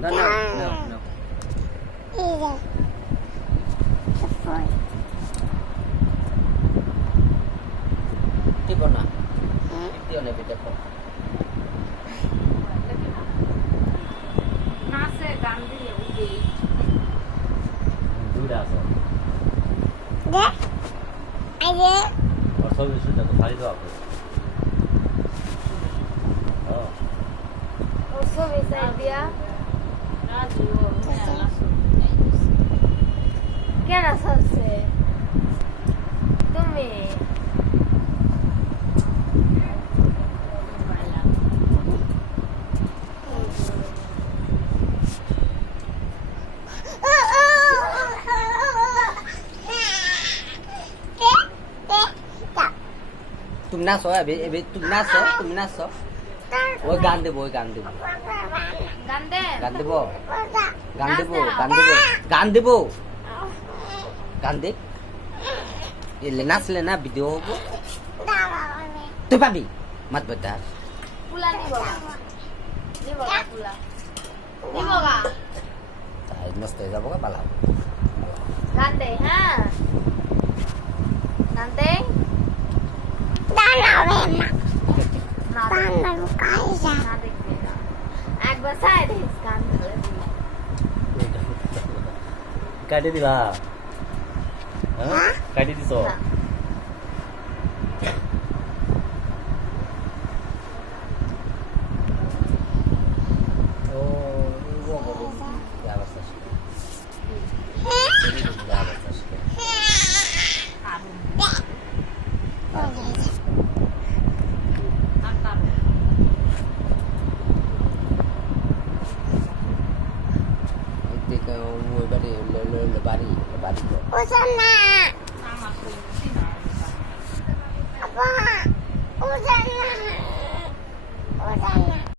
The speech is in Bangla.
No, no, no, no. Tipo na. Ito na bita ko. নাচে গান দিয়ে উঠে দূরে আসো আর সব কিছু দেখো শাড়ি তো আপনি ও ছবি চাই দিয়া কেন সরছে তুমি তুমি নাচো এবে তুমি নাচো ওই গান দেবো গান দে গান দেবো গান দে এলে নাচলে না ভিডিও হবো তুই পাবি মাত বদার পুলা নিব গা পুলা নিব গা তাই মস্ত হয়ে যাবো পালাম গান দে হ্যাঁ গান দে না দেখবে না একবার সাইড দিস গান ধরে কাটি দিবা হ্যাঁ কাটি দিছো না ও ya vas a hacer ya vas a hacer Este que muy bari, lo bari. Usana.